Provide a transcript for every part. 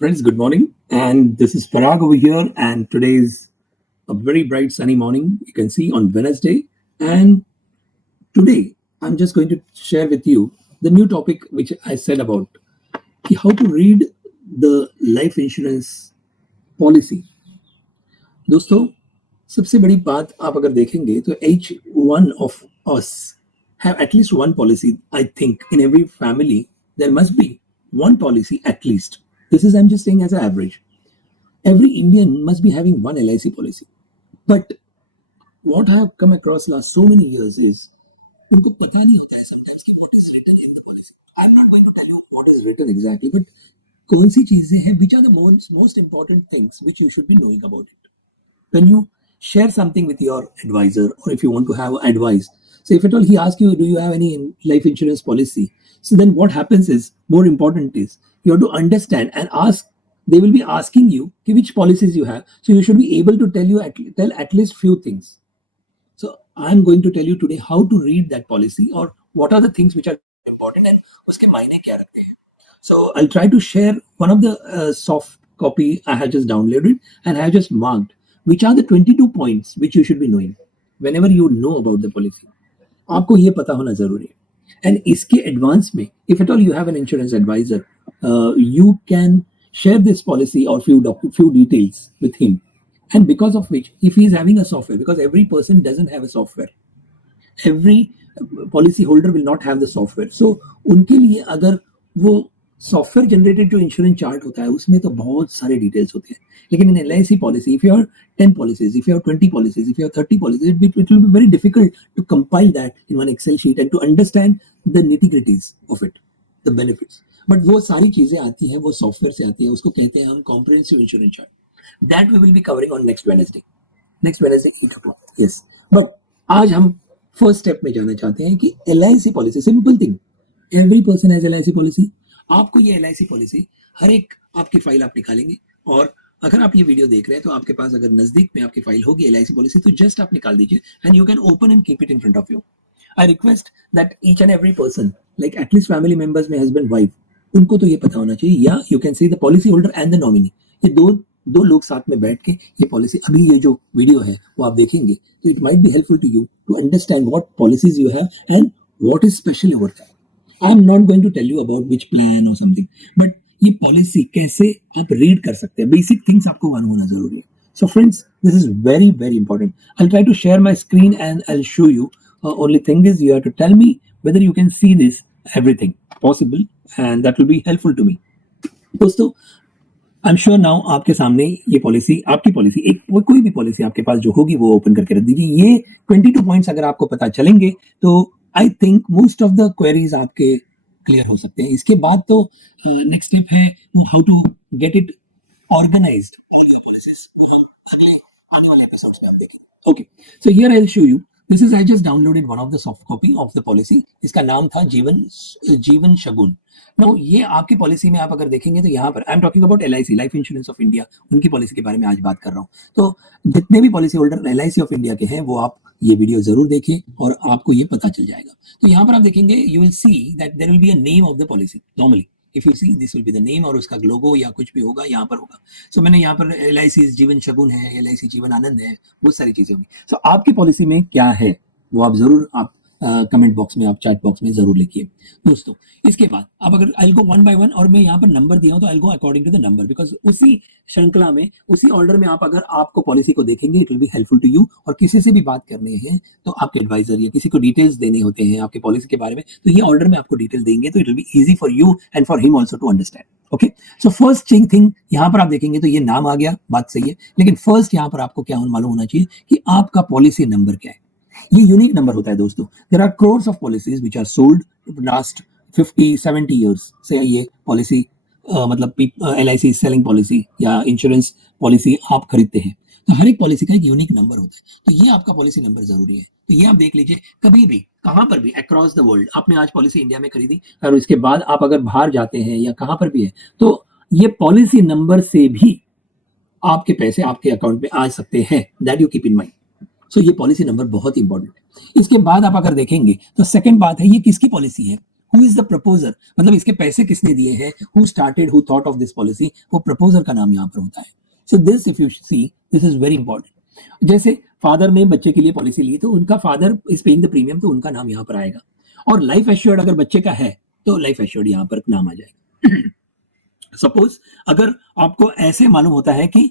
Friends, good morning. And this is Parag over here. And today is a very bright sunny morning. You can see on Wednesday. And today, I'm just going to share with you the new topic which I said about how to read the life insurance policy. दोस्तों सबसे बड़ी बात आप अगर देखेंगे तो each one of us have at least one policy. I think in every family there must be one policy at least. This is, I'm just saying, as an average. Every Indian must be having one LIC policy. But what I have come across last so many years is उनको पता नहीं होता है sometimes कि what is written in the policy. I'm not going to tell you what is written exactly, but कौन सी चीजें हैं, which are the most important things which you should be knowing about it. When you share something with your advisor, or if you want to have advice, so if at all he asks you, do you have any life insurance policy? So then what happens is, more important is, you have to understand and ask. They will be asking you which policies you have, so you should be able to tell at least few things. So I'm going to tell you today how to read that policy, or what are the things which are important and uske मायने क्या रखते हैं. So I'll try to share one of the soft copy I have just downloaded, and I have just marked which are the 22 points which you should be knowing whenever you know about the policy. आपको ये पता होना जरूरी है. And इसके advance में, if at all you have an insurance advisor, you can share this policy or few details with him. And because of which, if he is having a software, because every person doesn't have a software, every policy holder will not have the software. So उनके लिए अगर वो software generated जो insurance chart होता है उसमें तो बहुत सारे डिटेल्स होते हैं, लेकिन इन LIC policy, if you have 10 policies, if you have 20 policies, if you have 30 policies, it will be very difficult to compile that in one Excel sheet and to understand the nitty-gritties of it, the benefits. But वो सारी चीजें आती हैं, वो software से आती है, उसको कहते हैं हम comprehensive insurance chart. That we will be covering on next Wednesday 8 o'clock. Yes, but आज हम फर्स्ट स्टेप में जाना चाहते हैं कि LIC policy, simple thing, every person has LIC policy. आपको ये LIC पॉलिसी हर एक आपकी फाइल आप निकालेंगे, और अगर आप ये वीडियो देख रहे हैं तो आपके पास अगर नजदीक में आपकी फाइल होगी LIC पॉलिसी, तो जस्ट आप निकाल दीजिए and you can open and keep it in front of you. I request that each and every person, like at least family members में husband wife, उनको तो ये पता होना चाहिए, या you can see the policy holder and the nominee. ये दो लोग साथ में बैठ के ये पॉलिसी, अभी ये जो वीडियो है वो आप देखेंगे तो it might be helpful to you to understand what policies you have and what is special about that. I am not going to tell you about which plan और समथिंग, बट ये policy कैसे आप read कर सकते हैं, basic things आपको मालूम होना जरूरी है. So friends, this is very, very important. I'll try to share my screen and I'll show you. Only thing is, you have to tell me whether you can see this, everything possible, and that will be helpful to me. दोस्तों, I'm sure now आपके सामने ये policy, आपकी policy, एक कोई भी policy आपके पास जो होगी वो ओपन करके रख दीजिए. ये 22 पॉइंट्स अगर आपको पता चलेंगे तो I think most of the queries आपके क्लियर हो सकते हैं. इसके बाद तो नेक्स्ट स्टेप है how to get it organized all your policies. हम अगले आने वाले एपिसोड्स में हम देखेंगे. Okay, so here I'll show you. This is, I just downloaded one of the soft copy of the policy. इसका नाम था जीवन शगुन. Now ये आपकी पॉलिसी में आप अगर देखेंगे तो यहाँ पर I am talking about LIC, life insurance of India, उनकी पॉलिसी के बारे में आज बात कर रहा हूँ. तो जितने भी policy holder LIC of India के हैं वो आप ये वीडियो जरूर देखें और आपको ये पता चल जाएगा. तो यहाँ पर आप देखेंगे, you will see that there will be a name of the policy. Normally if you see, this will be the name, और उसका लोगो या कुछ भी होगा यहाँ पर होगा. So मैंने यहाँ पर LIC जीवन शगुन है, LIC जीवन आनंद है, बहुत सारी चीजें होंगी. So आपकी पॉलिसी में क्या है वो आप जरूर आप कमेंट बॉक्स में, आप चैट बॉक्स में जरूर लिखिए दोस्तों. इसके बाद आप अगर I'll go one by one, और मैं यहाँ पर नंबर दिया हूँ तो I'll go according to the number, because उसी श्रृंखला में, उसी ऑर्डर में आप अगर आपको पॉलिसी को देखेंगे it will be helpful to you. और किसी से भी बात करने हैं तो आपके एडवाइजर या किसी को डिटेल्स देने होते हैं आपके पॉलिसी के बारे में, तो ये ऑर्डर में आपको डिटेल देंगे तो it will be easy for you and for him also to understand. Okay, so first thing यहाँ पर आप देखेंगे तो ये नाम आ गया, बात सही है, लेकिन फर्स्ट यहाँ पर आपको क्या मालूम होना चाहिए कि आपका पॉलिसी नंबर क्या है. ये यूनिक नंबर होता है दोस्तों. There are crores of policies which are sold last 50-70 years से ये पॉलिसी, मतलब LIC सेलिंग पॉलिसी या इंश्योरेंस पॉलिसी आप खरीदते हैं, तो हर एक पॉलिसी का एक यूनिक नंबर होता है. तो ये आपका पॉलिसी नंबर जरूरी है. तो ये आप देख लीजिए, कभी भी कहां पर भी अक्रॉस द वर्ल्ड आपने आज पॉलिसी इंडिया में खरीदी और इसके बाद आप अगर बाहर जाते हैं या कहां पर भी है, तो ये पॉलिसी नंबर से भी आपके पैसे आपके अकाउंट में आ सकते हैं. That you keep in mind. So ये पॉलिसी नंबर बहुत इंपॉर्टेंट है. इसके बाद आप अगर देखेंगे तो सेकंड बात है, ये किसकी पॉलिसी है, हु इज द प्रपोजर, मतलब इसके पैसे किसने दिए हैं, who started, who thought of this policy, वो प्रपोजर का नाम यहाँ पर होता है. So this if you see, this is very important. जैसे फादर ने बच्चे के लिए पॉलिसी ली तो उनका father is paying the premium, तो उनका नाम यहाँ पर आएगा. और लाइफ एश्योर्ड अगर बच्चे का है तो लाइफ एश्योर्ड यहाँ पर नाम आ जाएगा. सपोज अगर आपको ऐसे मालूम होता है कि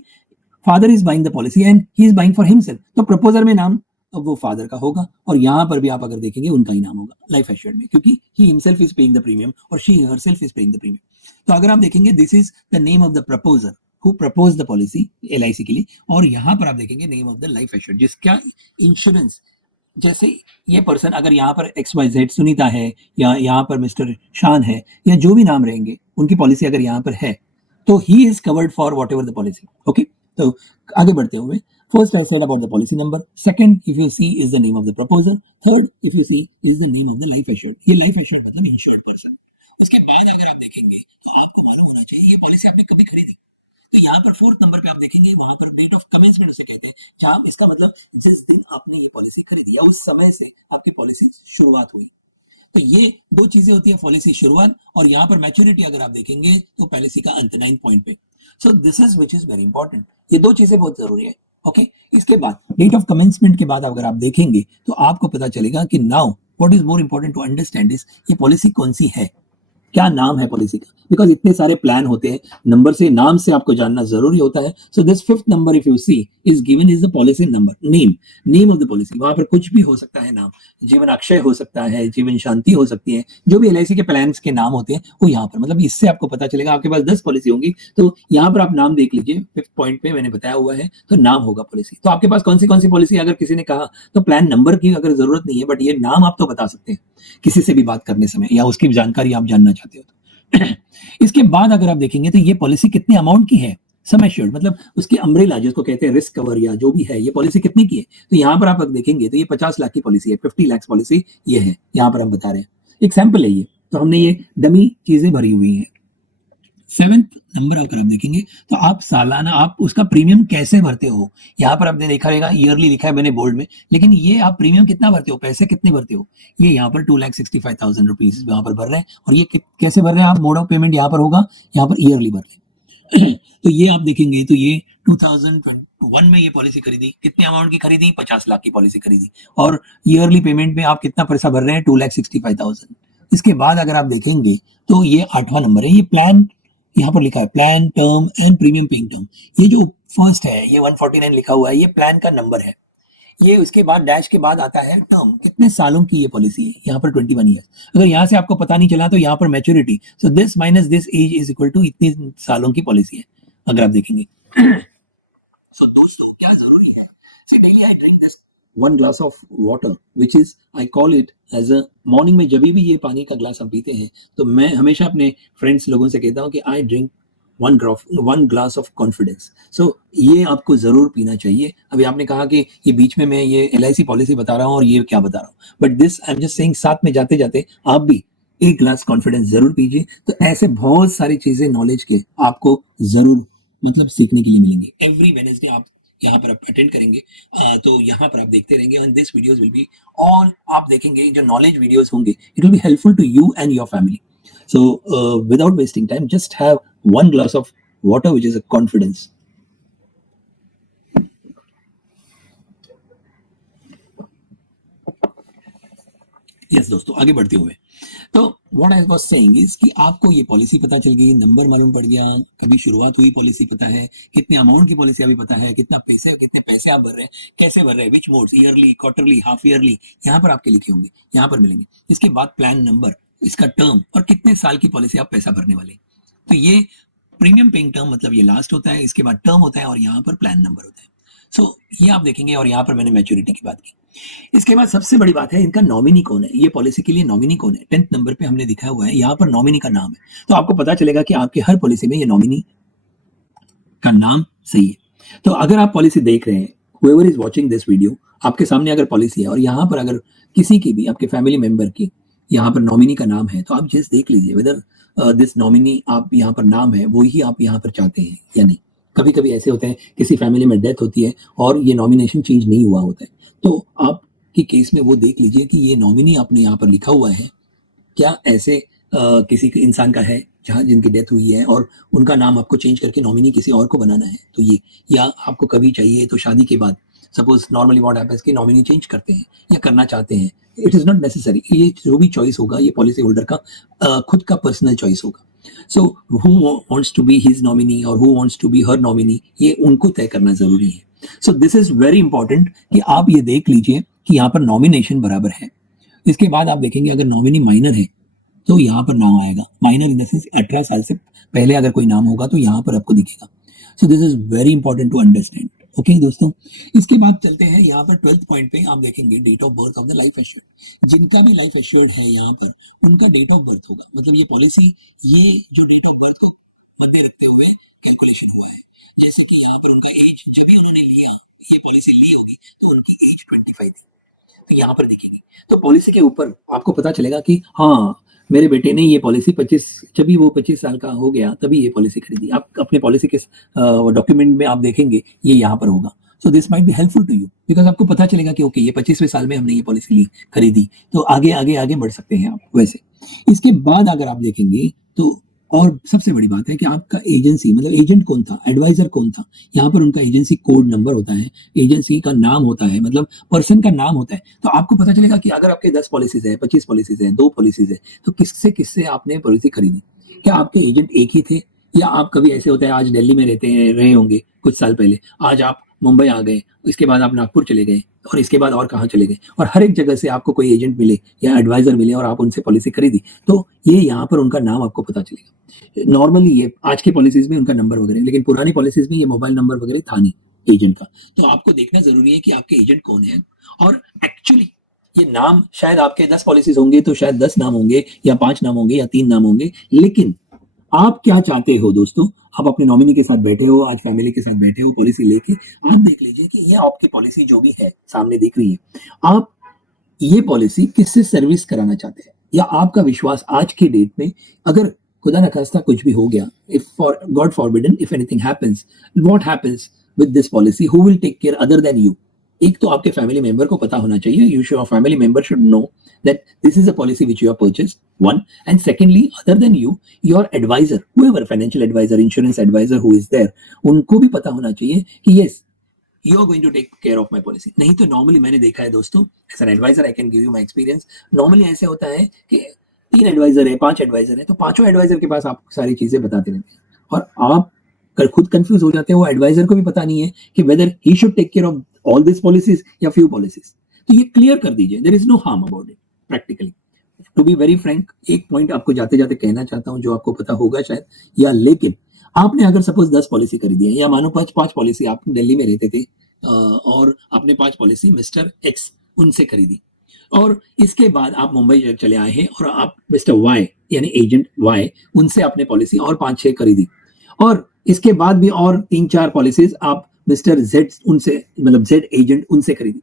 father is buying the policy and he is buying for himself, तो प्रपोजर में नाम अब वो फादर का होगा, और यहां पर भी आप अगर देखेंगे उनका ही नाम होगा लाइफ एश्योर्ड में, क्योंकि he himself is paying the premium और she herself is paying the premium. तो अगर आप देखेंगे this is the name of the proposer who propose the policy LIC के लिए, और यहां पर आप देखेंगे name of the life assured जिसका इंश्योरेंस. जैसे ये पर्सन अगर यहाँ पर एक्स वाई जेड सुनीता है, या यहाँ पर मिस्टर शान है, या जो भी नाम रहेंगे उनकी पॉलिसी अगर यहाँ पर है, तो he is covered for whatever the policy. Okay, तो आगे बढ़ते हुए, first I said about the policy number, second if you see is the name of the proposer, third if you see is the name of the life assured. ये life assured मतलब insured person. उसके बाद अगर आप देखेंगे तो आपको मालूम होना चाहिए ये पॉलिसी आपने कभी खरीदी. तो यहाँ पर फोर्थ नंबर पे आप देखेंगे, वहां पर डेट ऑफ कमेंसमेंट उसे कहते हैं, जहां इसका मतलब जिस दिन आपने ये पॉलिसी खरीदी या उस समय से आपकी पॉलिसी शुरुआत हुई. तो ये दो चीजें होती है, पॉलिसी शुरुआत और यहाँ पर मैच्योरिटी अगर आप देखेंगे तो पॉलिसी का अंत 9 पॉइंट पे. सो this is which is very important. ये दो चीजें बहुत जरूरी है. ओके, इसके बाद डेट ऑफ कमेंसमेंट के बाद अगर आप देखेंगे तो आपको पता चलेगा कि now what is more important to understand is ये पॉलिसी कौन सी है, क्या नाम है पॉलिसी का, बिकॉज इतने सारे प्लान होते हैं, नंबर से नाम से आपको जानना जरूरी होता है. So this fifth number if you see is given is the policy number, name, name of the policy. वहां पर कुछ भी हो सकता है नाम, जीवन अक्षय हो सकता है, जीवन शांति हो सकती है, जो भी एलआईसी के प्लान के नाम होते हैं वो यहाँ पर, मतलब इससे आपको पता चलेगा. आपके पास 10 पॉलिसी होंगी तो यहाँ पर आप नाम देख लीजिए, फिफ्थ पॉइंट पे मैंने बताया हुआ है, तो नाम होगा पॉलिसी. तो आपके पास कौन सी पॉलिसी अगर किसी ने कहा तो प्लान नंबर की अगर जरूरत नहीं है, बट ये नाम आप तो बता सकते हैं किसी से भी बात करने समय, या उसकी जानकारी आप जानना चाहते हो तो. इसके बाद अगर आप देखेंगे तो ये पॉलिसी कितने अमाउंट की है, सम एश्योर्ड मतलब उसकी अम्ब्रेला जिसको कहते हैं रिस्क कवर या जो भी है, ये पॉलिसी कितनी की है. तो यहाँ पर आप देखेंगे तो ये 50 लाख की पॉलिसी है, 50 लाख पॉलिसी ये है, यहाँ पर हम बता रहे हैं. एक सैंपल है ये, तो हमने ये डमी चीजें भरी हुई हैं. सेवेंथ नंबर अगर आप देखेंगे तो आप सालाना आप उसका प्रीमियम कैसे भरते हो, यहाँ पर आपने देखा रहेगा ईयरली लिखा है मैंने बोर्ड में, लेकिन ये आप प्रीमियम कितना भरते हो, पैसे कितने भरते हो, ये यहाँ पर 2,65,000 रुपीज यहाँ पर भर रहे हैं. और ये कैसे भर रहे हैं आप, मोड ऑफ पेमेंट यहाँ पर होगा, यहाँ पर ईयरली भर रहे हैं. तो ये आप देखेंगे तो ये 2001 में ये पॉलिसी खरीदी, कितने अमाउंट की खरीदी, 50 लाख की पॉलिसी खरीदी, और ईयरली पेमेंट में आप कितना पैसा भर रहे हैं, 2,65,000. इसके बाद अगर आप देखेंगे तो ये 8वां नंबर है, ये प्लान यहाँ पर लिखा है plan term and premium paying term. ये जो फर्स्ट है ये 149 लिखा हुआ है, ये प्लान का नंबर है. ये उसके बाद डैश के बाद आता है टर्म, कितने सालों की ये पॉलिसी है, यहाँ पर 21 ईयर्स. अगर यहाँ से आपको पता नहीं चला तो यहाँ पर maturity, so this minus this age is equal to इतने सालों की पॉलिसी है अगर आप देखेंगे. सो दोस्तों क्या जरूरी है, see daily I drink this one glass of water which is I call it as a morning में जब भी ये पानी का ग्लास हम पीते हैं तो मैं हमेशा अपने फ्रेंड्स लोगों से कहता हूँ कि I drink one glass of confidence. So ये आपको जरूर पीना चाहिए. अभी आपने कहा कि ये बीच में मैं ये एलआईसी पॉलिसी बता रहा हूँ और ये क्या बता रहा हूँ, but this I am just saying, साथ में जाते जाते आप भी एक ग्लास कॉन्फिडेंस जरूर पीजिए. तो ऐसे बहुत सारी चीजें नॉलेज के आपको जरूर मतलब सीखने के लिए मिलेंगे. एवरी वेडनेसडे आप यहाँ पर आप अटेंड करेंगे, तो यहाँ पर आप देखते रहेंगे, and this videos will be all, आप देखेंगे जो नॉलेज वीडियोस होंगे it will be helpful to you and your family. So without wasting time, just have one glass of water, which is a confidence. Yes, दोस्तों आगे बढ़ते हुए, तो what I was saying is कि आपको ये policy पता चल गई, नंबर मालूम पड़ गया, कभी शुरुआत हुई पॉलिसी पता है, कितने अमाउंट की पॉलिसी अभी पता है, कितने पैसे आप भर रहे हैं, कैसे भर रहे हैं, which modes, yearly, quarterly, half yearly, यहाँ पर आपके लिखे होंगे, यहाँ पर मिलेंगे. इसके बाद प्लान नंबर, इसका टर्म और कितने साल की पॉलिसी आप पैसा भरने वाले. तो ये प्रीमियम पेइंग टर्म मतलब ये लास्ट होता है, इसके बाद टर्म होता है और यहाँ पर प्लान नंबर होता है. सो ये आप देखेंगे, और यहाँ पर मैंने मैच्योरिटी की बात की. इसके बाद सबसे बड़ी बात है इनका नॉमिनी कौन है, ये पॉलिसी के लिए नॉमिनी कौन है. 10th नंबर पे हमने दिखाया हुआ है, यहाँ पर नॉमिनी का नाम है, तो आपको पता चलेगा कि आपके हर पॉलिसी में ये नॉमिनी का नाम सही है. तो अगर आप पॉलिसी देख रहे हैं, whoever is watching this video, आपके सामने अगर पॉलिसी है और यहाँ पर अगर किसी की भी आपके फैमिली मेंबर की यहाँ पर नॉमिनी का नाम है, तो आप जस्ट देख लीजिए वेदर दिस नॉमिनी आप यहाँ पर नाम है वो ही आप यहाँ पर चाहते हैं या नहीं. कभी कभी ऐसे होते हैं किसी फैमिली में डेथ होती है और ये नॉमिनेशन चेंज नहीं हुआ होता है, तो आपकी केस में वो देख लीजिए कि ये नॉमिनी आपने यहाँ पर लिखा हुआ है क्या ऐसे किसी के इंसान का है जहाँ जिनकी डेथ हुई है और उनका नाम आपको चेंज करके नॉमिनी किसी और को बनाना है, तो ये, या आपको कभी चाहिए तो शादी के बाद, सपोज नॉर्मली व्हाट हैपेंस कि नॉमिनी चेंज करते हैं या करना चाहते हैं, इट इज नॉट नेसेसरी। ये जो भी चॉइस होगा ये पॉलिसी होल्डर का खुद का पर्सनल चॉइस होगा। So who wants to be his nominee और who wants to be her nominee, ये उनको तय करना जरूरी है। So this is very important कि आप ये देख लीजिए कि यहाँ पर नॉमिनेशन बराबर है। इसके बाद आप देखेंगे अगर नॉमिनी माइनर है तो यहाँ पर 9 आएगा। माइनर इन द सेंस 18 साल से पहले अगर कोई नाम होगा तो यहाँ पर आपको दिखेगा। So this is very important to understand. Okay दोस्तों, इसके बाद चलते हैं यहाँ पर 12th पॉइंट पे। आप देखेंगे date of birth of the life assured. जिनका भी लाइफ एश्योर्ड है यहाँ पर उनका डेट ऑफ बर्थ होगा, मतलब ये पॉलिसी, ये जो डेट ऑफ बर्थ है मध्य रखते हुए कैलकुलेशन हुआ है। जैसे कि यहाँ पर उनका एज जब भी उन्होंने लिया, ये पॉलिसी ली होगी तो उनकी एज 25 थी, तो यहाँ पर देखेंगे तो पॉलिसी के ऊपर आपको पता चलेगा कि हाँ मेरे बेटे ने ये पॉलिसी 25, जब भी वो 25 साल का हो गया तभी ये पॉलिसी खरीदी। आप अपने पॉलिसी के डॉक्यूमेंट में आप देखेंगे ये यहाँ पर होगा। So this might be helpful to you because आपको पता चलेगा कि ओके ये 25वें साल में हमने ये पॉलिसी ली, खरीदी, तो आगे आगे आगे बढ़ सकते हैं आप वैसे। इसके बाद अगर आप देखेंगे तो और सबसे बड़ी बात है कि आपका एजेंसी, मतलब एजेंट कौन था, एडवाइजर कौन था, यहाँ पर उनका एजेंसी कोड नंबर होता है, एजेंसी का नाम होता है, मतलब पर्सन का नाम होता है। तो आपको पता चलेगा कि अगर आपके 10 पॉलिसीज है, 25 पॉलिसीज है, 2 पॉलिसीज है, तो किससे किससे आपने पॉलिसी खरीदी। क्या आपके एजेंट एक ही थे, या आप कभी ऐसे होता है आज दिल्ली में रहते हैं, रहे होंगे कुछ साल पहले, आज आप मुंबई आ गए, इसके बाद आप नागपुर चले गए और इसके बाद और कहाँ चले गए, और हर एक जगह से आपको कोई एजेंट मिले या एडवाइजर मिले और आप उनसे पॉलिसी खरीदी, तो ये यहाँ पर उनका नाम आपको पता चलेगा। नॉर्मली ये आज की पॉलिसीज में उनका नंबर वगैरह, लेकिन पुरानी पॉलिसीज में ये मोबाइल नंबर वगैरह था नहीं एजेंट का। तो आपको देखना जरूरी है कि आपके एजेंट कौन है। और एक्चुअली ये नाम शायद आपके 10 पॉलिसीज होंगे तो शायद 10 नाम होंगे या 5 नाम होंगे या 3 नाम होंगे, लेकिन आप क्या चाहते हो दोस्तों, आप अपने नॉमिनी के साथ बैठे हो, आज फैमिली के साथ बैठे हो पॉलिसी लेके, आप देख लीजिए कि ये आपकी पॉलिसी जो भी है सामने दिख रही है, आप ये पॉलिसी किससे सर्विस कराना चाहते हैं, या आपका विश्वास आज के डेट में, अगर खुदा न खास्ता कुछ भी हो गया, if for god forbidden if anything happens, what happens with this policy, who will take care other than you. एक तो आपके फैमिली मेंबर को पता होना चाहिए, you should, family member should know that this is a policy which you have purchased, one. And secondly, other than you, your advisor, whoever, financial advisor, insurance advisor who is there, उनको भी पता होना चाहिए कि yes, you are going to take care of my policy। नहीं तो normally मैंने देखा है दोस्तों, as an advisor I can give you my experience, normally ऐसे होता है कि 3 एडवाइजर है, 5 एडवाइजर है, तो पांचों एडवाइजर के पास आप सारी चीजें बताते रहते हैं और आप खुद कंफ्यूज हो जाते हैं। वो एडवाइजर को भी पता नहीं है कि whether he should take care of all this policies या फ्यू पॉलिसीज। तो ये क्लियर कर दीजिए, there is no harm about it practically. To be very frank, एक पॉइंट आपको जाते जाते कहना चाहता हूं जो आपको पता होगा शायद, या लेकिन आपने अगर सपोज 10 पॉलिसी खरीदी है, या मानो 5 पॉलिसी, आप दिल्ली में रहते थे और आपने 5 पॉलिसी मिस्टर एक्स उनसे खरीदी, और इसके बाद आप मुंबई चले आए हैं और आप मिस्टर वाई यानी एजेंट वाई उनसे आपने पॉलिसी और 5-6 खरीदी, और इसके बाद भी और 3-4 पॉलिसीज आप मिस्टर जेड उनसे, मतलब जेड एजेंट उनसे खरीदी।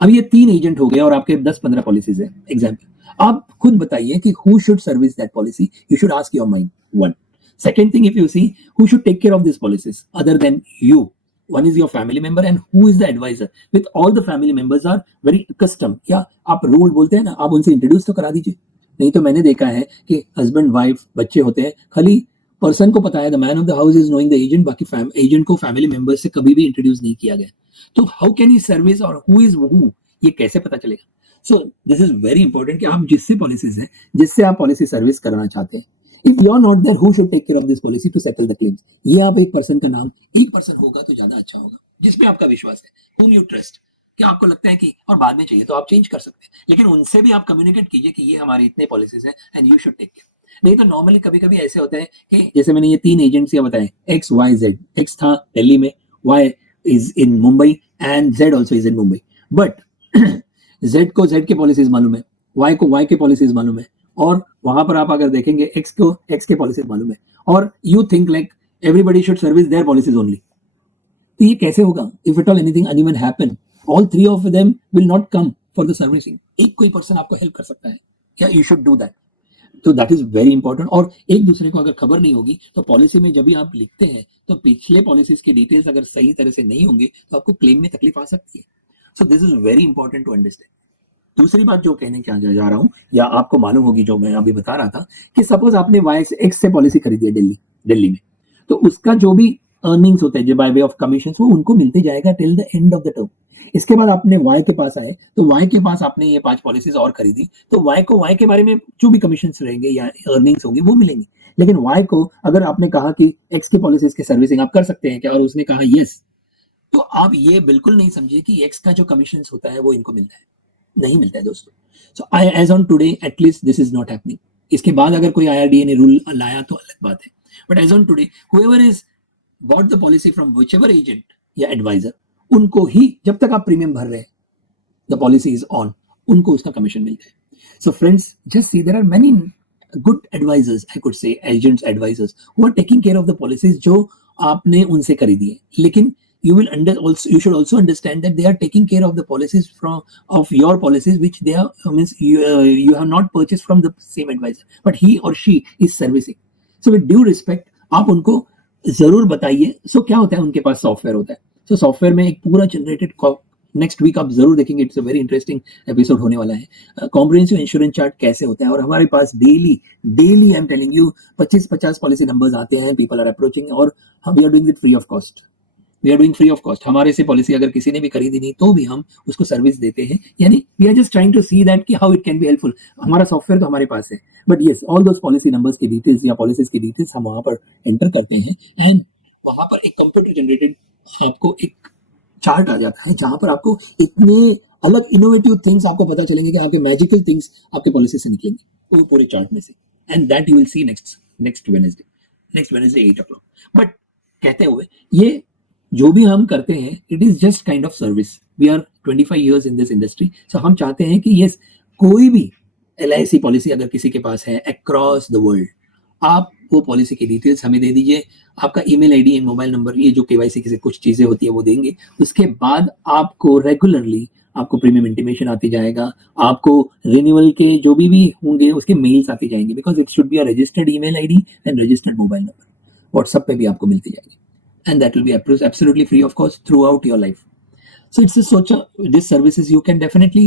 अब ये 3 एजेंट हो गए और आपके 10-15 पॉलिसीज है एग्जाम्पल। आप खुद बताइए कि who should service that policy, you should ask your mind, one. Second thing, if you see who should take care of this policies other than you, one is your family member and who is the advisor, with all the family members are very accustomed, या आप rule बोलते हैं ना, आप उनसे introduce तो करा दीजिए। नहीं तो मैंने देखा है कि हस्बैंड वाइफ बच्चे होते हैं, खाली पर्सन को पता है, the man of the house is knowing the agent, बाकी एजेंट को फैमिली मेंबर से कभी भी इंट्रोड्यूस नहीं किया गया। तो हाउ कैन ही सर्विस और हु इज हु, ये कैसे पता चलेगा। सो दिस इज वेरी इंपॉर्टेंट कि आप जिससे पॉलिसीज है, जिससे आप पॉलिसी सर्विस कराना चाहते हैं, if you are not there, who should take care of this policy to settle the claims. ये आप एक पर्सन का नाम, एक पर्सन होगा तो ज्यादा अच्छा होगा जिसमें आपका विश्वास है, whom you trust, कि आपको लगता है कि, और बाद में चाहिए तो आप चेंज कर सकते हैं, लेकिन उनसे भी आप कम्युनिकेट कीजिए कि ये हमारे इतने पॉलिसीज हैं and you should take care. नहीं तो नॉर्मली कभी कभी ऐसे होते हैं कि जैसे मैंने ये 3 एजेंसियां बताए, एक्स वाई जेड, एक्स था दिल्ली में, Y is in Mumbai and Z also is in Mumbai, but Z को जेड के पॉलिसीज मालूम है, वाई को वाई के पॉलिसीज मालूम है, और वहां पर आप अगर देखेंगे एक्स को एक्स के पॉलिसीज मालूम है, और you think like everybody should service there policies only. तो ये कैसे होगा। If it all anything uneven happen, all 3 of them will not come for the servicing. एक कोई पर्सन आपको हेल्प कर सकता है, क्या यू शुड डू दैट। तो दैट इज वेरी इंपॉर्टेंट। और एक दूसरे को अगर खबर नहीं होगी तो पॉलिसी में जब भी आप लिखते हैं तो पिछले पॉलिसीज के डिटेल्स अगर सही तरह से नहीं होंगे तो आपको क्लेम में तकलीफ आ सकती है। So this is very important to understand. दूसरी बात जो कहने क्या जा रहा हूँ, या आपको मालूम होगी जो मैं अभी बता रहा था, कि सपोज आपने वाई एक्स से पॉलिसी खरीदी है दिल्ली दिल्ली में, तो उसका जो भी अर्निंग्स होते हैं जो बाय वे ऑफ कमीशन, वो उनको मिलते जाएगा till the end of the term. इसके बाद आपने वाई के पास आए, तो वाई के पास आपने ये 5 पॉलिसीज और खरीदी, तो वाई को वाई के बारे में जो भी कमीशन रहेंगे या अर्निंग्स होंगे वो मिलेंगे। लेकिन वाई को अगर आपने कहा कि एक्स की पॉलिसीज की सर्विसिंग आप कर सकते हैं क्या, और उसने कहा यस, तो आप ये बिल्कुल नहीं समझिए कि एक्स का जो कमीशन होता है वो इनको मिलता है, नहीं मिलता है दोस्तों। So I as on today at least this is not happening. इसके बाद अगर कोई आईआरडीए ने रूल लाया तो अलग बात है, but as on today whoever is bought the policy from whichever agent या एडवाइजर, उनको ही जब तक आप प्रीमियम भर रहे हैं, द पॉलिसी इज ऑन, उनको उसका कमीशन मिलता है। So friends, just see there are many good advisors, I could say agents advisors who are taking care of the policies जो आपने उनसे खरीदी है। लेकिन you will you should also understand that they are taking care of the policies of your policies which they are means you have not purchased from the same advisor, but he or she is servicing. So with due respect, आप उनको जरूर बताइए। सो क्या होता है, उनके पास software होता है, सो सॉफ्टवेयर में एक पूरा जनरेटेड, नेक्स्ट वीक आप जरूर देखेंगे, it's a very interesting episode होने वाला है, कॉम्प्रिहेंसिव इंश्योरेंस चार्ट कैसे होता है। और हमारे पास daily daily I am telling you 25-50 policy numbers आते हैं, पीपल आर अप्रोचिंग, और we are doing it free of cost. We are doing free of cost. हमारे से पॉलिसी अगर किसी ने भी खरीदी नहीं तो भी हम उसको सर्विस देते हैं, यानी we are just trying to see that कि how it can be helpful. हमारा सॉफ्टवेयर तो हमारे पास है, but yes all those policy numbers की डिटेल्स या पॉलिसीज की डिटेल्स हम वहां पर एंटर करते हैं, एंड वहां पर एक कंप्यूटर जनरेटेड आपको एक चार्ट आ जाता है जहां पर आपको इतने अलग इनोवेटिव थिंग्स आपको पता चलेंगे कि आपके मैजिकल थिंग्स आपके पॉलिसी से निकलेंगे वो पूरे चार्ट में से, and that you will see next Wednesday 8 o'clock। But कहते हुए, ये जो भी हम करते हैं it is just kind of service. We are 25 years in this industry, so हम चाहते हैं कि यस, कोई भी LIC पॉलिसी अगर किसी के पास है अक्रॉस द वर्ल्ड, आप वो पॉलिसी की डिटेल्स हमें दे दीजिए, आपका email ID and mobile number, ये जो केवाईसी की कुछ चीजें होती है वो देंगे। उसके बाद आपको रेगुलरली आपको प्रीमियम इंटीमेशन आती जाएगा, आपको रिन्यूअल के जो भी होंगे उसके मेल्स आते जाएंगे, because it should be a registered email ID and registered mobile number. WhatsApp पे भी आपको मिलती जाएगी, and that will be absolutely free of cost throughout your life. So it's a such a this services you can definitely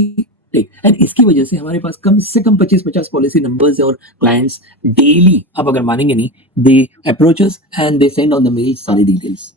take, and इसकी वजह से हमारे पास कम से कम 25-50 पॉलिसी नंबर्स और क्लाइंट्स डेली, आप अगर मानेंगे नहीं, they approach us and they send on the mail सारी डिटेल्स,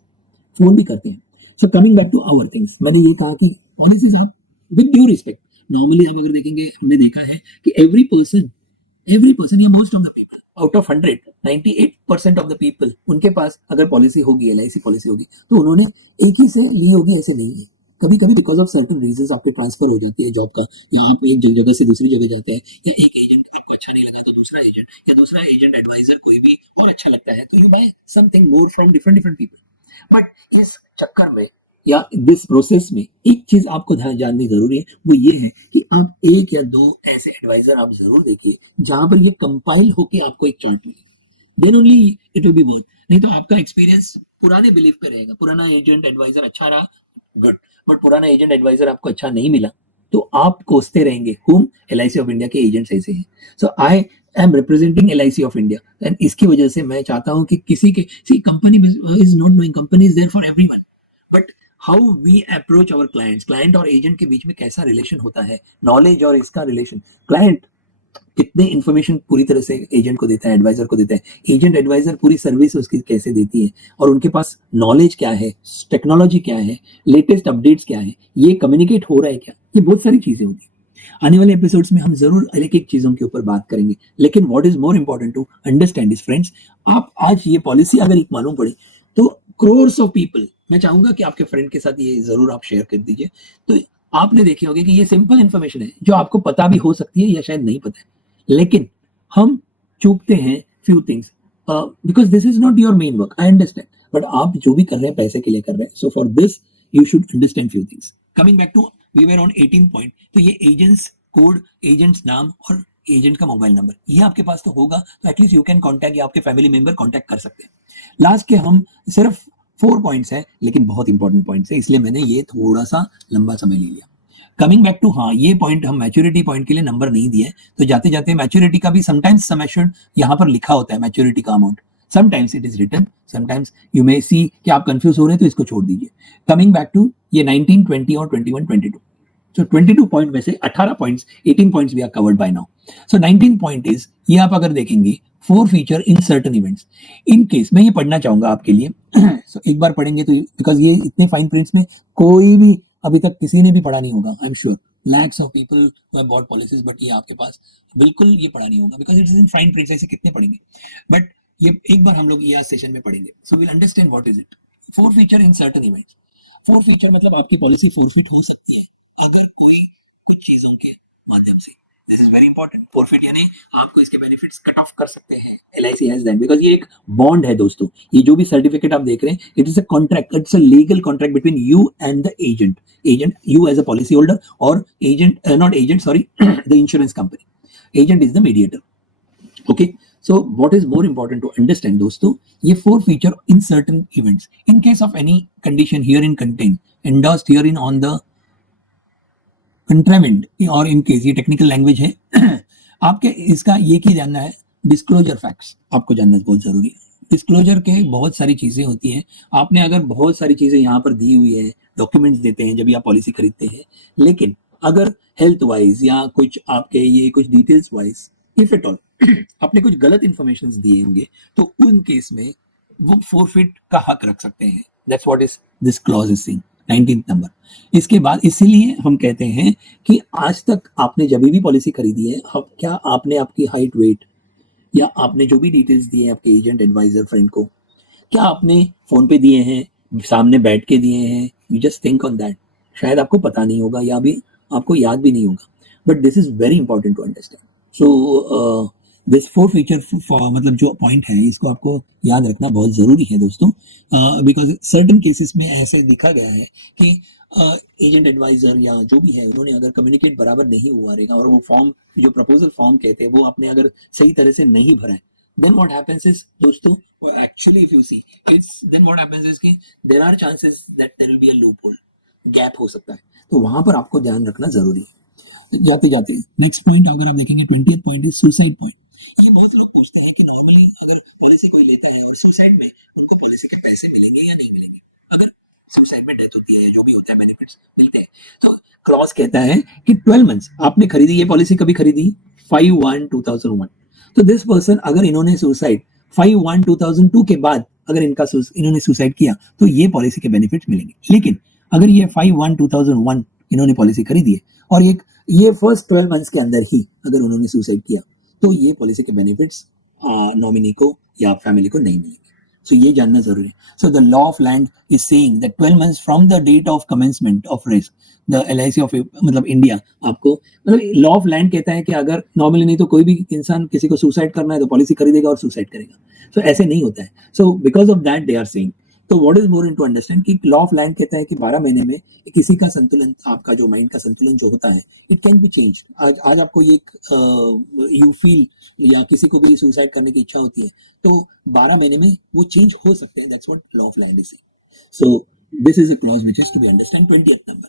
फोन भी करते हैं। So coming back to our things, मैंने ये कहा कि पॉलिसीज आप विद ड्यू रिस्पेक्ट, नॉर्मली आप अगर देखेंगे, हमने देखा है कि एवरी पर्सन या most of the people out of 100, 98% of the people, उनके पास अगर पॉलिसी होगी, LIC पॉलिसी होगी, तो उन्होंने एक ही से ली होगी, ऐसे नहीं है। कभी कभी बिकॉज ऑफ सर्टेन रीजंस आपके ट्रांसफर हो जाती है जॉब का, या आप एक जगह से दूसरी जगह जाते हैं, या एक एजेंट आपको अच्छा नहीं लगा तो दूसरा एजेंट, या दूसरा एजेंट एडवाइजर कोई भी और अच्छा लगता है, तो you buy something more from different people. But इस चक्कर में या दिस प्रोसेस में एक चीज आपको ध्यान जाननी जरूरी है, वो ये है कि आप 1 या 2 ऐसे एडवाइजर आप जरूर देखिए जहां पर ये कंपाइल होके आपको एक चार्ट मिले, then only it will be worth. नहीं तो आपका एक्सपीरियंस पुराने बिलीव पे रहेगा, पुराना एजेंट एडवाइजर अच्छा रहा, गुड, बट पुराना एजेंट एडवाइजर आपको अच्छा नहीं मिला तो आप कोसते रहेंगे। हुम, LIC ऑफ इंडिया के एजेंट्स ऐसे हैं। So I am representing LIC of India, and इसकी वजह से मैं चाहता हूं कि किसी के, see company is not doing, company is there for everyone, but how we approach our clients, client और एजेंट के बीच में कैसा रिलेशन होता है, नॉलेज और इसका रिलेशन, क्लाइंट कितने इन्फॉर्मेशन पूरी तरह से एजेंट को देता है, एडवाइजर को देता है, एजेंट एडवाइजर पूरी सर्विस उसकी कैसे देती है, और उनके पास नॉलेज क्या है, टेक्नोलॉजी क्या है, लेटेस्ट अपडेट्स क्या है, ये कम्युनिकेट हो रहा है क्या, ये बहुत सारी चीजें होती है। आने वाले एपिसोड्स में हम जरूर एक एक चीजों के ऊपर बात करेंगे, लेकिन what is more important to understand is friends, आप आज ये पॉलिसी अगर एक मालूम पड़े तो क्रोर्स ऑफ पीपल, मैं चाहूंगा कि आपके फ्रेंड के साथ ये जरूर आप शेयर कर दीजिए। तो आपने देखे होंगे कि ये सिंपल इंफॉर्मेशन है जो आपको पता भी हो सकती है या शायद नहीं पता है, लेकिन हम चूकते हैं few things, because this is not your main work, I understand, but आप जो भी कर रहे हैं पैसे के लिए कर रहे हैं, so for this you should understand few things. Coming back to, we were on 18 point, तो ये एजेंट्स कोड, एजेंट्स नाम और एजेंट का मोबाइल नंबर, ये आपके पास तो होगा, तो एटलीस्ट यू कैन कॉन्टैक्ट, या आपके फैमिली मेंबर कॉन्टैक्ट कर सकते हैं। लास्ट के हम सिर्फ 4 पॉइंट्स हैं, लेकिन बहुत इंपॉर्टेंट पॉइंट्स है, इसलिए मैंने ये थोड़ा सा लंबा समय ले लिया। कमिंग बैक टू, हाँ ये पॉइंट हम मैच्योरिटी पॉइंट के लिए नंबर नहीं दिए, तो जाते जाते मैच्योरिटी का भी समटाइम्स सम एश्योर्ड यहाँ पर लिखा होता है, मैच्योरिटी का amount, sometimes it is written, sometimes you may see कि आप कंफ्यूज हो रहे हैं, तो इसको छोड़ दीजिए। कमिंग बैक टू ये 19, 20 और 21, 22, So 22 पॉइंट में से 18 points 18 points we are covered by now. So 19 point is, ये आप अगर देखेंगे, forfeiture in certain events. In case मैं ये पढ़ना चाहूंगा आपके लिए. सो एक बार पढ़ेंगे तो, बिकॉज ये इतने फाइन प्रिंट्स में कोई भी अभी तक किसी ने भी पढ़ा नहीं होगा. आई am sure lakhs of people who have bought policies, but ये आपके पास बिल्कुल ये पढ़ा नहीं होगा, because it is in fine prints. ऐसे कितने पढ़ेंगे, बट ये एक बार हम लोग ये आज सेशन में पढ़ेंगे. So will understand what is it. Four feature in certain events. Four feature मतलब आपकी पॉलिसी फोरफिट हो सकती है अगर कोई कुछ चीजों के माध्यम से. This is very important. Forfeit यानी आपको इसके बेनिफिट्स कट ऑफ कर सकते हैं. एलआईसी हैज दैट, बिकॉज ये एक बॉन्ड है दोस्तों. ये जो भी सर्टिफिकेट आप देख रहे हैं, it is a contract, it's a legal contract between you and the agent. Agent you as a policy holder, or agent, not agent, sorry, the insurance company. Agent is the mediator. Okay, so what is more important to understand दोस्तों, ये four feature in certain events, in case of any condition herein contained, endorsed herein on the contravent, और in case, ये technical language है. आपके इसका ये की जानना है, डिस्क्लोजर फैक्ट्स आपको जानना बहुत जरूरी है. डिस्क्लोजर के बहुत सारी चीजें होती हैं. आपने अगर बहुत सारी चीजें यहाँ पर दी हुई है, डॉक्यूमेंट्स देते हैं जब आप पॉलिसी खरीदते हैं, लेकिन अगर हेल्थ वाइज या कुछ आपके ये कुछ details wise if at all आपने कुछ गलत इंफॉर्मेशन दिए होंगे, तो उन केस में वो फोरफिट का हक रख सकते हैं. That's what is this clause is saying. 19th number. इसके बाद इसीलिए हम कहते हैं कि आज तक आपने जब भी पॉलिसी खरीदी है, अब क्या आपने आपकी हाइट, वेट, या आपने जो भी डिटेल्स दिए हैं आपके एजेंट, एडवाइजर, फ्रेंड को, क्या आपने फोन पे दिए हैं, सामने बैठ के दिए हैं? You just think on that. शायद आपको पता नहीं होगा या भी आपको याद भी नहीं होगा, but this is very important to understand. So this forfeiture, मतलब जो पॉइंट है, इसको आपको याद रखना बहुत जरूरी है दोस्तों, बिकॉज सर्टन केसेस में ऐसे देखा गया है कि एजेंट, एडवाइजर या जो भी है, उन्होंने अगर कम्युनिकेट बराबर नहीं हुआ रहेगा, और वो फॉर्म, जो प्रपोजल फॉर्म कहते हैं, वो आपने अगर सही तरह से नहीं भरा है, then what happens is दोस्तों, actually if you see, it's then what happens is कि there are chances that there will be a loophole, gap हो सकता है. तो वहां पर आपको ध्यान रखना जरूरी है. जाते जाते नेक्स्ट पॉइंट अगर हम देखेंगे, 20th point is suicide point. ये बहुत से लोग पूछते हैं कि नॉर्मली अगर पॉलिसी कोई लेता है और सुसाइड में, उनको पॉलिसी के पैसे मिलेंगे या नहीं मिलेंगे. अगर सुसाइड में डेथ होती है, जो भी होता है, बेनिफिट्स मिलते हैं. तो क्लॉज कहता है कि 12 मंथ्स आपने खरीदी ये पॉलिसी, कभी खरीदी 5/1/2001. तो दिस पर्सन, अगर इन्होंने सुसाइड 5/1/2002 के बाद अगर इन्होंने सुसाइड किया, तो ये पॉलिसी के बेनिफिट्स मिलेंगे. लेकिन अगर ये 5/1/2001 इन्होंने पॉलिसी खरीदी है और ये फर्स्ट 12 मंथ्स के अंदर ही अगर उन्होंने सुसाइड किया, तो ये पॉलिसी के बेनिफिट्स नॉमिनी को या फैमिली को नहीं मिलेंगे. सो ये जानना जरूरी है. So the law of land is saying that 12 months from the date of commencement of risk, the LIC of, मतलब इंडिया, आपको, मतलब लॉ ऑफ लैंड कहता है कि अगर नॉर्मली नहीं तो कोई भी इंसान किसी को सुसाइड करना है तो पॉलिसी खरीदेगा और सुसाइड करेगा. सो ऐसे नहीं होता है. So because of that they are saying. तो what is more in to understand कि लॉ ऑफ लैंड कहता है कि 12 महीने में किसी का संतुलन, आपका जो माइंड का संतुलन जो होता है, इट कैन बी चेंज. आज आपको ये यू फील, या किसी को भी सुसाइड करने की इच्छा होती है, तो 12 महीने में वो चेंज हो सकते हैं. That's what law of land is. So this is a clause which is to be understand. 20th number.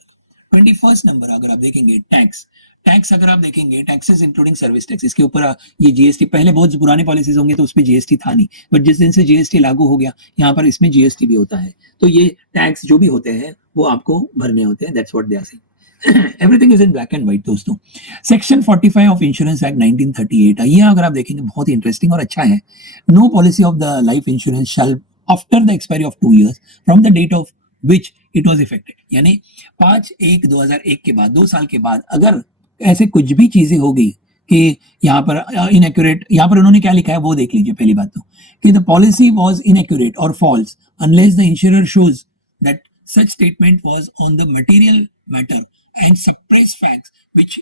21st number अगर आप देखेंगे, टैक्स. टैक्स अगर आप देखेंगे, टैक्सेस इंक्लूडिंग सर्विस टैक्स, इसके ऊपर ये जीएसटी, पहले बहुत पुराने पॉलिसीज होंगे तो उसमें जीएसटी था नहीं, बट जिस दिन से जीएसटी लागू हो गया, यहाँ पर इसमें जीएसटी भी होता है. तो ये टैक्स जो भी होते हैं वो आपको भरने होते हैं. That's what they are saying. Everything is in black and white दोस्तों. सेक्शन 45 ऑफ इंश्योरेंस एक्ट 1938, ये अगर आप देखेंगे बहुत ही इंटरेस्टिंग और अच्छा है. No policy of the life insurance shall, after the expiry of 2 years from the date of which it was effected, यानी 5/1/2001 के बाद, 2 साल के बाद, अगर ऐसे कुछ भी चीजें होगी कि यहाँ पर इनएक्यूरेट, यहाँ पर उन्होंने क्या लिखा है वो देख लीजिए. पहली बात तो कि द पॉलिसी वाज इनएक्यूरेट और false unless the insurer shows that such statement was on the material matter and suppress facts which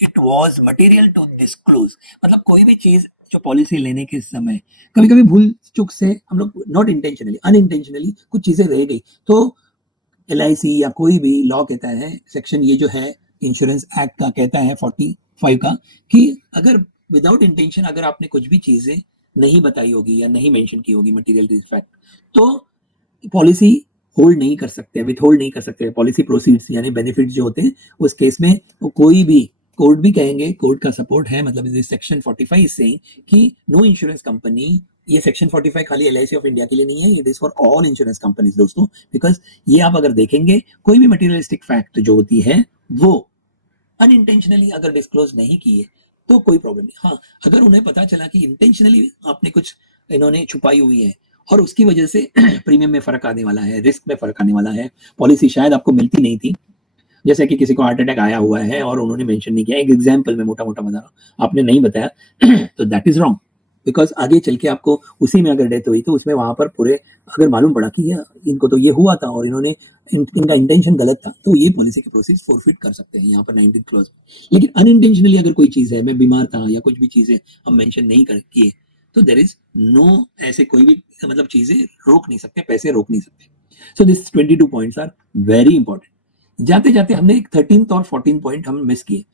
it was material to disclose. मतलब कोई भी चीज जो पॉलिसी लेने के समय कभी कभी भूल चूक से हम लोग, नॉट इंटेंशनली, अनइंटेंशनली कुछ चीजें रह गई, तो एलआईसी या कोई भी लॉ कहता है, सेक्शन ये जो है इंश्योरेंस एक्ट का कहता है 45 का, कि अगर विदाउट इंटेंशन अगर आपने कुछ भी चीजें नहीं बताई होगी या नहीं मेंशन की होगी मटेरियल डिफेक्ट, तो पॉलिसी होल्ड नहीं कर सकते, विथ होल्ड नहीं कर सकते. पॉलिसी प्रोसीड्स यानी बेनिफिट्स जो होते हैं, उस केस में कोई भी, कोर्ट भी कहेंगे, कोर्ट का सपोर्ट है, मतलब सेक्शन 45 इज सेइंग कि नो इंश्योरेंस कंपनी, ये सेक्शन 45 खाली एलआईसी ऑफ इंडिया के लिए नहीं है, it is for all insurance companies दोस्तों. बिकॉज ये आप अगर देखेंगे, कोई भी मटेरियलिस्टिक फैक्ट जो होती है वो अनइंटेंशनली अगर डिस्क्लोज नहीं किए तो कोई प्रॉब्लम नहीं। हाँ, अगर उन्हें पता चला कि इंटेंशनली आपने कुछ इन्होंने छुपाई हुई है और उसकी वजह से प्रीमियम में फर्क आने वाला है, रिस्क में फर्क आने वाला है, पॉलिसी शायद आपको मिलती नहीं थी, जैसे कि किसी को हार्ट अटैक आया हुआ है और उन्होंने मेंशन नहीं किया, एक एग्जांपल में मोटा मोटा बता रहा हूँ, आपने नहीं बताया तो दैट इज रॉन्ग, बिकॉज आगे चल के आपको उसी में अगर डेथ हुई तो उसमें वहां पर पूरे अगर मालूम पड़ा कि ये इनको तो ये हुआ था और इन्होंने इनका इंटेंशन गलत था, तो ये पॉलिसी के प्रोसेस फोरफिट कर सकते हैं यहाँ पर 19th क्लॉज में। लेकिन अनइंटेंशनली अगर कोई चीज है, मैं बीमार था या कुछ भी चीजें हम मेंशन नहीं कर किए, तो देर इज नो, ऐसे कोई भी मतलब चीजें रोक नहीं सकते, पैसे रोक नहीं सकते। So this 22 points are very important. जाते जाते हमने एक 13th और 14 पॉइंट हम मिस किए।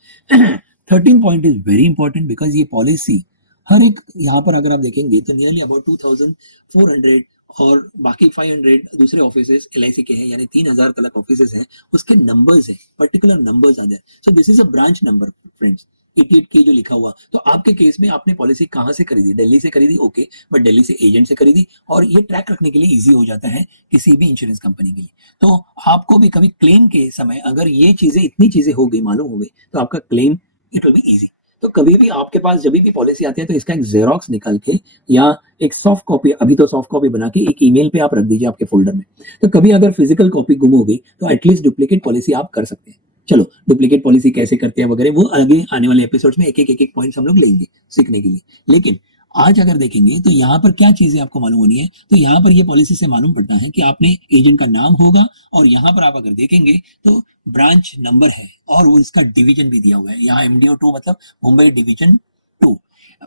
13 point is very important because ये पॉलिसी हर एक, यहाँ पर अगर आप देखेंगे तो नियरली अबाउट 2400 और बाकी 500 दूसरे ऑफिसेस एलआईसी के हैं, यानी 3000 तक ऑफिसेस हैं, उसके नंबर्स हैं, पर्टिकुलर नंबर्स आ जाए। सो this is a branch number friends, 88 के जो लिखा हुआ। तो आपके केस में आपने पॉलिसी कहाँ से खरीदी? दिल्ली से खरीदी, ओके, बट दिल्ली से एजेंट से खरीदी, और ये ट्रैक रखने के लिए इजी हो जाता है किसी भी इंश्योरेंस कंपनी के लिए। तो आपको भी कभी क्लेम के समय अगर ये चीजें, इतनी चीजें हो गई, मालूम हो गई, तो आपका claim it will be easy. तो कभी भी आपके पास जब भी पॉलिसी आती है तो इसका एक जेरोक्स निकाल के या एक सॉफ्ट कॉपी, अभी तो सॉफ्ट कॉपी बना के एक ईमेल पे आप रख दीजिए आपके फोल्डर में। तो कभी अगर फिजिकल कॉपी गुम हो गई तो एटलीस्ट डुप्लीकेट पॉलिसी आप कर सकते हैं। चलो, डुप्लीकेट पॉलिसी कैसे करते हैं वगैरह वो आगे आने वाले एपिसोड्स में एक एक पॉइंट्स हम लोग लेंगे सीखने के लिए। लेकिन आज अगर देखेंगे तो यहाँ पर क्या चीजें आपको मालूम होनी है, तो यहाँ पर ये पॉलिसी से मालूम पड़ता है कि आपने एजेंट का नाम होगा, और यहाँ पर आप अगर देखेंगे तो ब्रांच नंबर है और वो इसका डिवीजन भी दिया हुआ है। यहाँ MDO 2 मतलब मुंबई डिवीजन 2।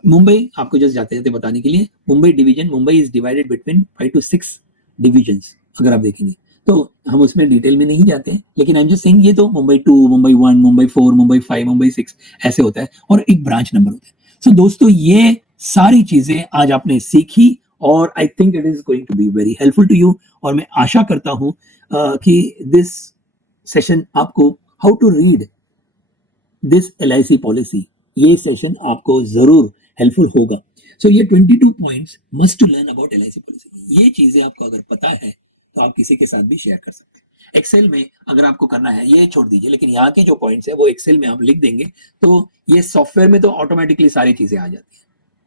मुंबई आपको जस्ट जाते जाते बताने के लिए, Mumbai division, Mumbai is divided between 5 to 6 division. अगर आप देखेंगे तो हम उसमें डिटेल में नहीं जाते हैं, लेकिन आई एम जस्ट सेइंग ये तो मुंबई 2, मुंबई 1, मुंबई 4, मुंबई 5, मुंबई 6 ऐसे होता है, और एक ब्रांच नंबर होता है। सो दोस्तों, ये सारी चीजें आज आपने सीखी और I think it is going to be very helpful to you. और मैं आशा करता हूं कि दिस सेशन आपको how to read this LIC policy, ये सेशन आपको जरूर हेल्पफुल होगा। सो ये 22 points must to learn about LIC policy, ये चीजें आपको अगर पता है तो आप किसी के साथ भी शेयर कर सकते हैं। एक्सेल में अगर आपको करना है ये छोड़ दीजिए, लेकिन यहाँ के जो पॉइंट्स है वो एक्सेल में आप लिख देंगे तो ये सॉफ्टवेयर में तो ऑटोमेटिकली सारी चीजें आ जाती हैं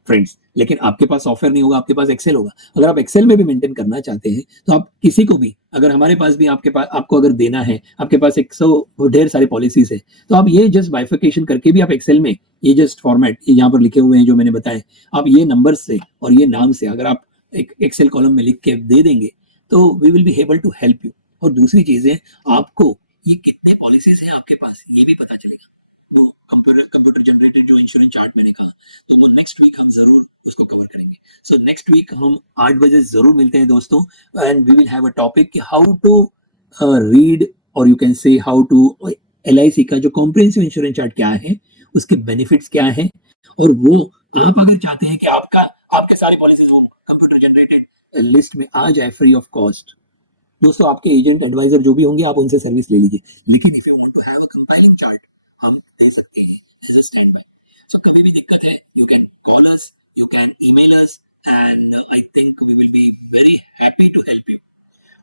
फ्रेंड्स। लेकिन आपके पास सॉफ्टवेयर नहीं होगा, आपके पास एक्सेल होगा। अगर आप एक्सेल में भी मेंटेन करना चाहते हैं तो आप किसी को भी, अगर हमारे पास भी आपके पास, आपको अगर देना है, आपके पास 100 ढेर सारे पॉलिसीज है, तो आप ये जस्ट बाइफिकेशन करके भी आप एक्सेल में ये जस्ट फॉर्मेट, ये यहाँ पर लिखे हुए हैं जो मैंने बताए, आप ये नंबर से और ये नाम से अगर आप एक एक्सेल कॉलम में लिख के दे देंगे तो we will be able to help you. और दूसरी चीजें, आपको ये कितने पॉलिसीज हैं आपके पास ये भी पता चलेगा। वो कंप्यूटर जनरेटेड जो इंश्योरेंस चार्ट मैंने कहा, तो वो नेक्स्ट वीक हम जरूर उसको कवर करेंगे। सो नेक्स्ट वीक हम 8 बजे जरूर मिलते हैं दोस्तों, and we will have a topic कि हाउ टू रीड, और you can say how to LIC का जो कॉम्प्रिहेंसिव इंश्योरेंस चार्ट क्या है, उसके बेनिफिट्स क्या है, और वो आप अगर चाहते हैं कि आपका, आपके सारे पॉलिसीज वो कंप्यूटर जनरेटेड लिस्ट में आ जाए फ्री ऑफ कॉस्ट, दोस्तों आपके एजेंट एडवाइजर जो भी होंगे आप उनसे सर्विस ले लीजिए। लेकिन if you want to have a compiling chart, हम दे सकते हैं as a standby. So कभी भी दिक्कत है, you can call us, you can email us, and I think we will be very happy to help you.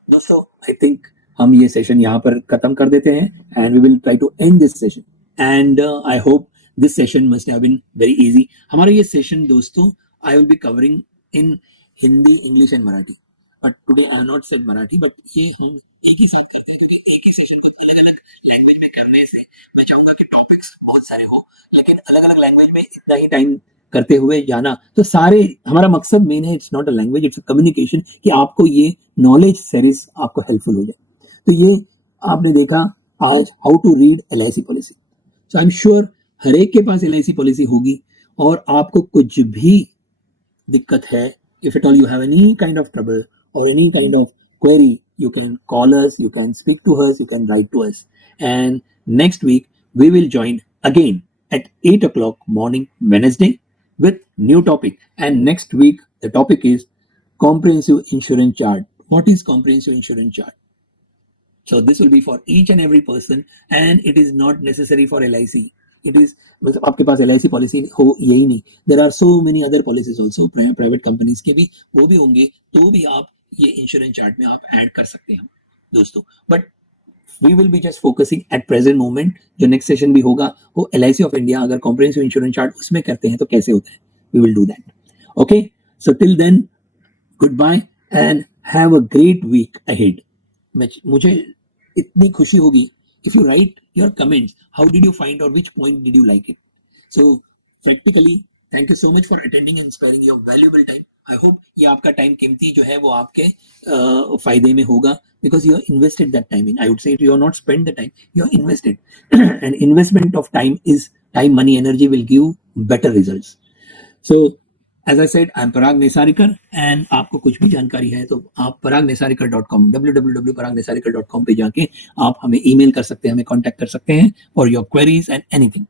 दोस्तों, I think हम ये सेशन यहाँ पर खत्म कर देते हैं, and we will try to end this session, and I hope this session must have been very easy. हमारा ये सेशन दोस्तों I will be covering in Hindi, English and Marathi, but today I have not said Marathi, but ये हम एक ही साथ करते हैं क्योंकि एक ही सेशन को अलग अलग लैंग्वेज में करने से मैं चाहूंगा कि टॉपिक्स बहुत सारे हो, लेकिन अलग अलग लैंग्वेज में इतना ही टाइम करते हुए जाना, तो सारे, हमारा मकसद मेन है, it's not a language, it's a communication, कि आपको ये नॉलेज सीरीज आपको हेल्पफुल हो जाए। तो ये आपने देखा आज how to read LIC policy. So I am sure हर एक के पास LIC पॉलिसी होगी, और आपको कुछ भी दिक्कत है, if at all you have any kind of trouble or any kind of query, you can call us, you can speak to us, you can write to us, and next week we will join again at 8 o'clock morning Wednesday with new topic. And next week the topic is comprehensive insurance chart. What is comprehensive insurance chart? So this will be for each and every person, and it is not necessary for LIC. It is, मतलब आपके पास LIC policy हो यही नहीं, there are so many other policies also, private companies के भी वो भी होंगे, तो भी आप ये इंश्योरेंस चार्ट में आप ऐड कर सकते हैं दोस्तों। But we will be just focusing at present moment. जो नेक्स्ट सेशन भी होगा वो LIC ऑफ इंडिया, अगर कॉम्प्रिहेंसिव इंश्योरेंस चार्ट उसमें करते हैं तो कैसे होता है, we will do that. Okay, so till then, goodbye and have a great week ahead. मुझे इतनी खुशी होगी if you write your comments, how did you find or which point did you like it. So practically, thank you so much for attending and sparing your valuable time. I hope ये आपका time कीमती जो है वो आपके फायदे में होगा, because you have invested that timing. I would say you have not spent the time, you have invested. And investment of time is time, money, energy will give better results. So as I said, I'm Parag Nesarikar, and आपको कुछ भी जानकारी है तो आप paragnesarikar.com www.paragnesarikar.com पे जाके आप हमें ईमेल कर सकते हैं, हमें कांटेक्ट कर सकते हैं for your queries and anything.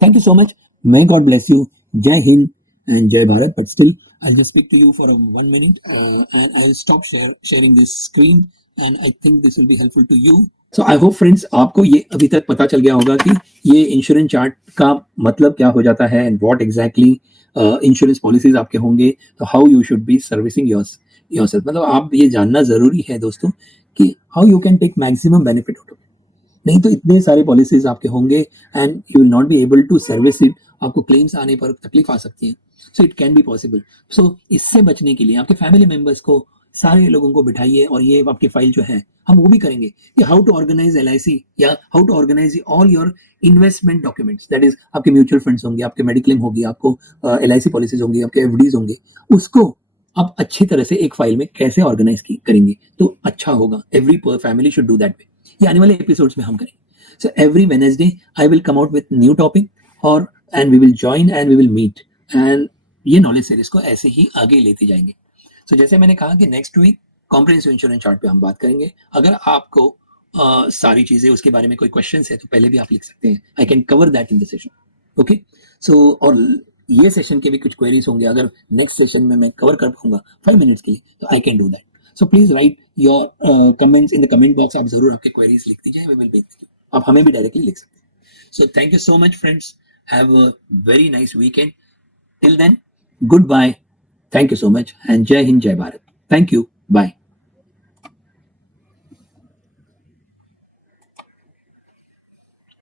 Thank you so much. May God bless you. Jai Hind and Jai Bharat. But still, I'll just speak to you for 1 minute, and I'll stop sharing this screen, and I think this will be helpful to you. So I hope friends, आपको ये अभी तक पता चल गया होगा कि ये इंश्योरेंस चार्ट का मतलब क्या हो जाता है and what exactly insurance policies आपके होंगे, तो how you should be servicing yourself. मतलब आप ये जानना जरूरी है दोस्तों कि how you can take maximum benefit out of. नहीं तो इतने सारे पॉलिसीज आपके होंगे and you will not be able to service it. आपको क्लेम्स आने पर तकलीफ आ सकती है. So it can be possible. So इससे बचने के लिए आपके फैमिली मेंबर्स को, सारे लोगों को बिठाइए और ये आपकी फाइल जो है हम वो भी करेंगे कि हाउ टू ऑर्गेनाइज LIC या how to organise all your investment documents. That is आपके म्यूचुअल फंड्स होंगे, आपके मेडिक्लेम होगी, आपको LIC पॉलिसीज होंगी, आपके FDs होंगे. उसको आप अच्छी तरह से एक फाइल में कैसे ऑर्गेनाइज करेंगे तो अच्छा होगा. Every family should do that way. ये आने वाले एपिसोड्स में हम करेंगे. So every Wednesday I will come out with new topic, और and we will join and we will meet, and ये नॉलेज सीरीज को ऐसे ही आगे लेते जाएंगे. So जैसे मैंने कहा कि next week comprehensive insurance chart पे हम बात करेंगे. अगर आपको सारी चीजें उसके बारे में कोई क्वेश्चंस है तो पहले भी आप लिख सकते हैं. I can cover that in the session. Okay, so और ये सेशन के भी कुछ क्वेरीज होंगे. अगर नेक्स्ट सेशन में मैं कवर कर पाऊंगा 5 मिनट्स के लिए तो I can do that. So please right your comments in the comment box. आप जरूर आपके क्वेरीज लिख दीजिए, वी विल भेज दीजिए. आप हमें भी डायरेक्टली लिख सकते हैं. So thank you so much friends. Have a very nice weekend. Till then, goodbye. Thank you so much and जय हिंद, जय भारत. Thank you. बाय.